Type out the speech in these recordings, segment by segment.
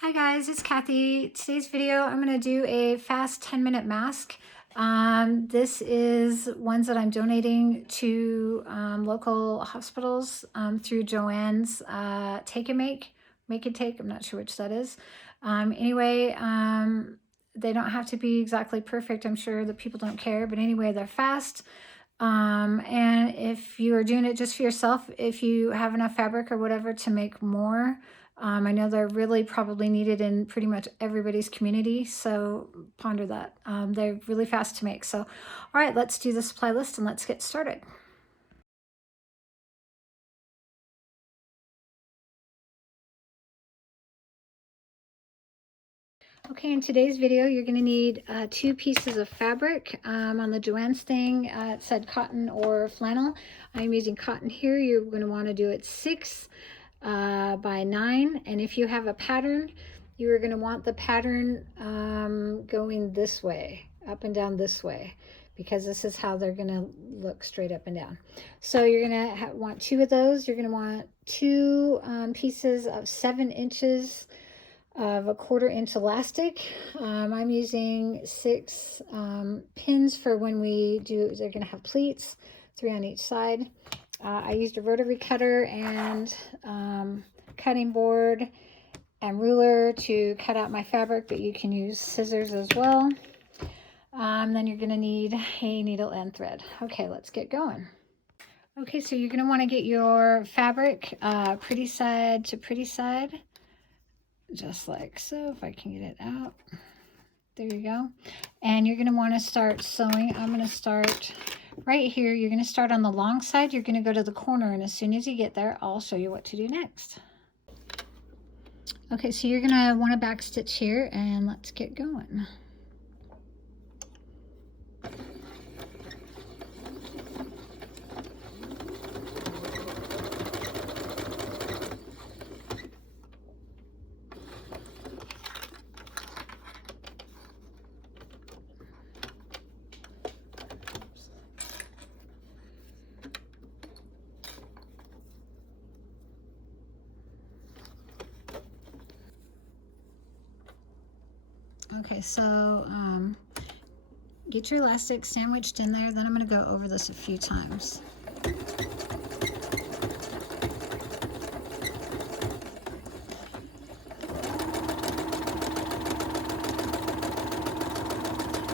Hi guys, it's Kathy. Today's video, I'm going to do a fast 10-minute mask. This is ones that I'm donating to local hospitals through Joann's Take and Make and Take. I'm not sure which that is. Anyway, they don't have to be exactly perfect. I'm sure that people don't care, but anyway, they're fast. And if you are doing it just for yourself, if you have enough fabric or whatever to make more, I know they're really probably needed in pretty much everybody's community, so ponder that. They're really fast to make. So, all right, let's do the supply list and let's get started. Okay, in today's video, you're going to need 2 pieces of fabric. On the Joann's thing, it said cotton or flannel. I'm using cotton here. You're going to want to do it 6 by 9, and if you have a pattern, you are going to want the pattern going this way, up and down this way, because this is how they're going to look straight up and down. So you're going to want 2 of those. You're going to want 2 pieces of 7 inches of a 1/4 inch elastic. I'm using 6 pins for when we do, they're going to have pleats, 3 on each side. I used a rotary cutter and cutting board and ruler to cut out my fabric, but you can use scissors as well. Then you're going to need a needle and thread. Okay, let's get going. Okay, so you're going to want to get your fabric pretty side to pretty side, just like so. If I can get it out. There you go. And you're going to want to start sewing. I'm going to start right here. You're going to start on the long side. You're going to go to the corner, and as soon as you get there, I'll show you what to do next. Okay, so you're going to want to back stitch here, and let's get going. Okay, so get your elastic sandwiched in there. Then I'm going to go over this a few times.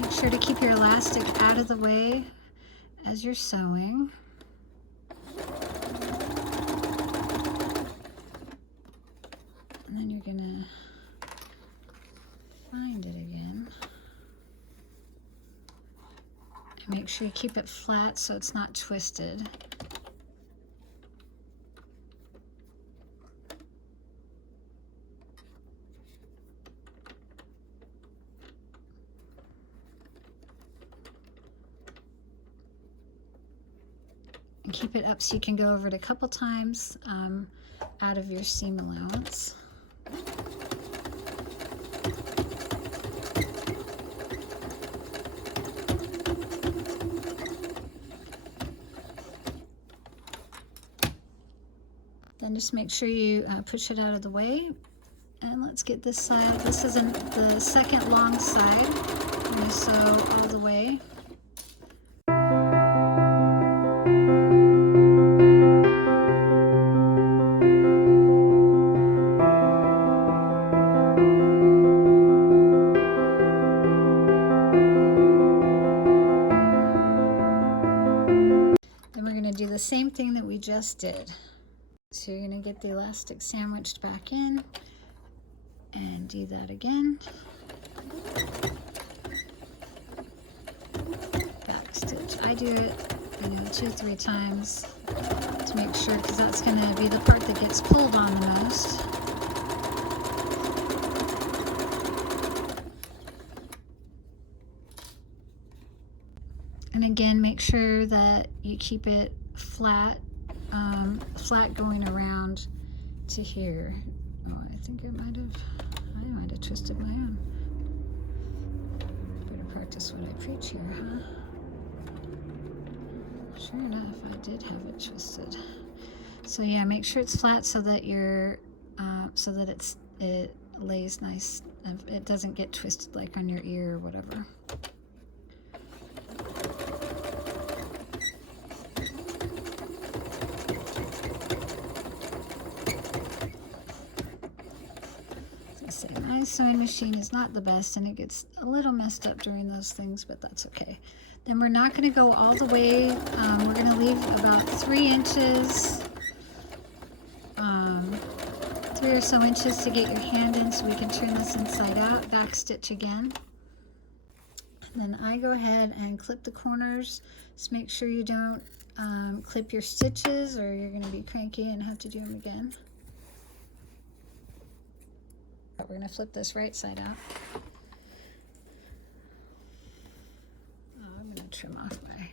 Make sure to keep your elastic out of the way as you're sewing. And then you're going to find it again. And make sure you keep it flat so it's not twisted. And keep it up so you can go over it a couple times out of your seam allowance. Then just make sure you push it out of the way. And let's get this side. This is the second long side. I'm going to sew all the way. Then we're going to do the same thing that we just did. So you're going to get the elastic sandwiched back in and do that again. Back stitch. I do it, 2 or 3 times to make sure, because that's going to be the part that gets pulled on the most. And again, make sure that you keep it flat. Flat going around to here. Oh, I think I might have twisted my own. Better practice what I preach here, huh? Sure enough, I did have it twisted. So yeah, make sure it's flat so that you're, so that it lays nice. It doesn't get twisted like on your ear or whatever. My sewing machine is not the best, and it gets a little messed up during those things, but that's okay. Then we're not going to go all the way. We're going to leave about 3 inches, 3 or so inches to get your hand in, so we can turn this inside out, back stitch again. And then I go ahead and clip the corners. Just make sure you don't clip your stitches, or you're going to be cranky and have to do them again. We're going to flip this right side out. Oh, I'm going to trim off my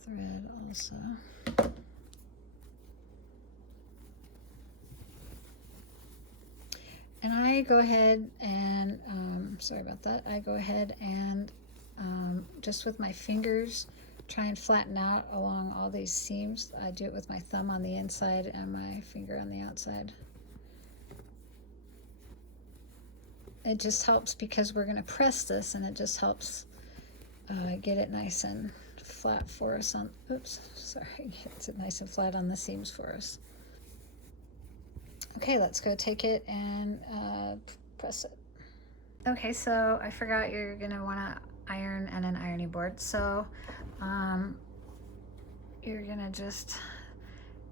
thread also. And I go ahead and, sorry about that, I go ahead and just with my fingers try and flatten out along all these seams. I do it with my thumb on the inside and my finger on the outside. It just helps because we're going to press this, and it just helps get it nice and flat for us on, oops, sorry, gets it nice and flat on the seams for us. Okay, let's go take it and press it. Okay, so I forgot you're going to want to iron and an ironing board. So you're going to just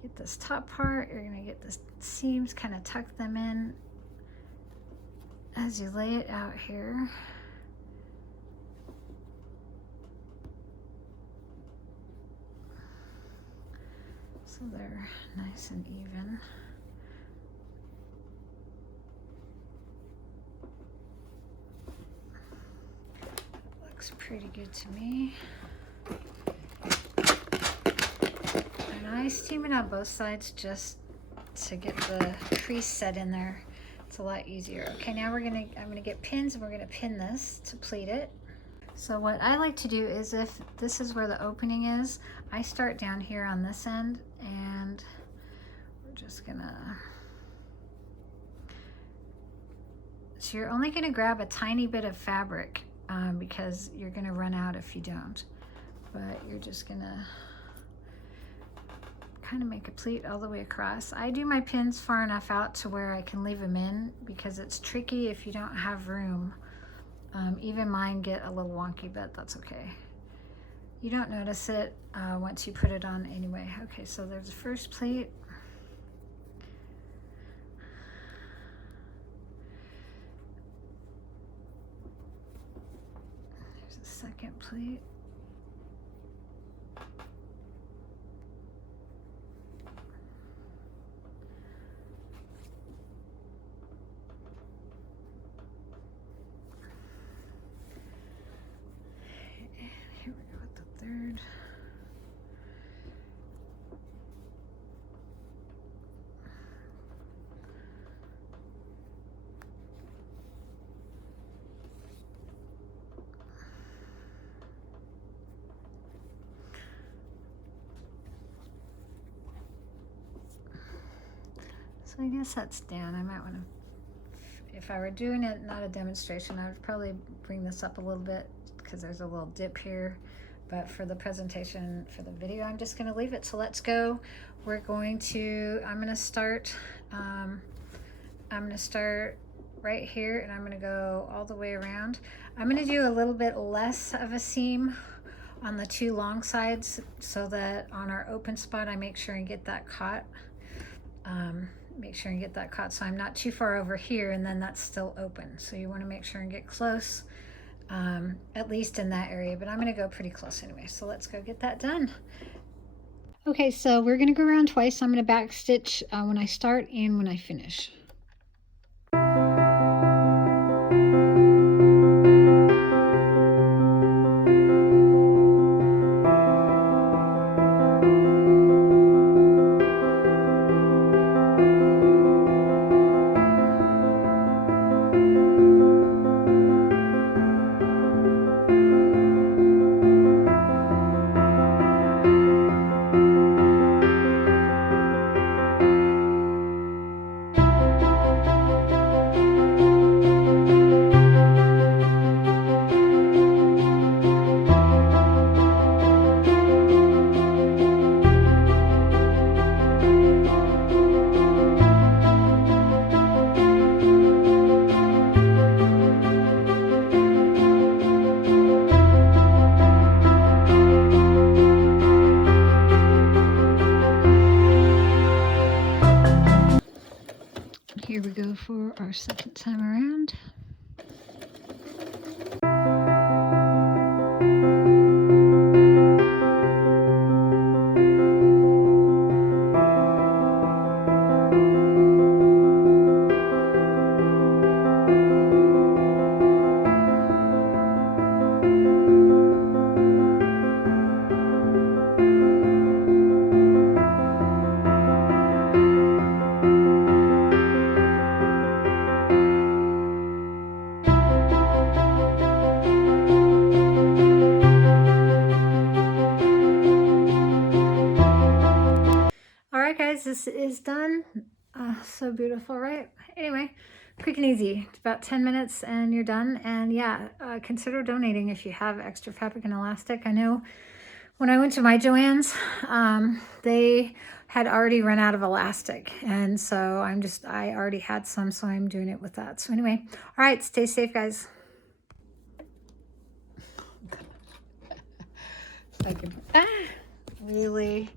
get this top part, you're going to get the seams, kind of tuck them in as you lay it out here. So they're nice and even. Looks pretty good to me. And I steam it on both sides just to get the crease set in there. It's a lot easier. Okay, now I'm gonna get pins, and we're gonna pin this to pleat it. So what I like to do is, if this is where the opening is, I start down here on this end, and we're just gonna, so you're only gonna grab a tiny bit of fabric because you're gonna run out if you don't, but you're just gonna kind of make a pleat all the way across. I do my pins far enough out to where I can leave them in, because it's tricky if you don't have room. Even mine get a little wonky, but that's okay. You don't notice it once you put it on anyway. Okay, so there's the first pleat. There's the second pleat. Third. So I guess that's down. I might want to, if I were doing it, not a demonstration, I would probably bring this up a little bit because there's a little dip here. But for the presentation, for the video, I'm just going to leave it. So let's go. We're going to, I'm going to start right here, and I'm going to go all the way around. I'm going to do a little bit less of a seam on the 2 long sides, so that on our open spot, I make sure and get that caught. So I'm not too far over here, and then that's still open. So you want to make sure and get close. At least in that area, but I'm going to go pretty close anyway. So let's go get that done. Okay, so we're going to go around twice. I'm going to back stitch when I start and when I finish. here we go for our second time around. Guys, this is done. So beautiful, right? Anyway, quick and easy. It's about 10 minutes and you're done. And yeah, consider donating if you have extra fabric and elastic. I know when I went to my Joann's, they had already run out of elastic, and so I already had some, so I'm doing it with that. So anyway, all right, stay safe, guys. Really?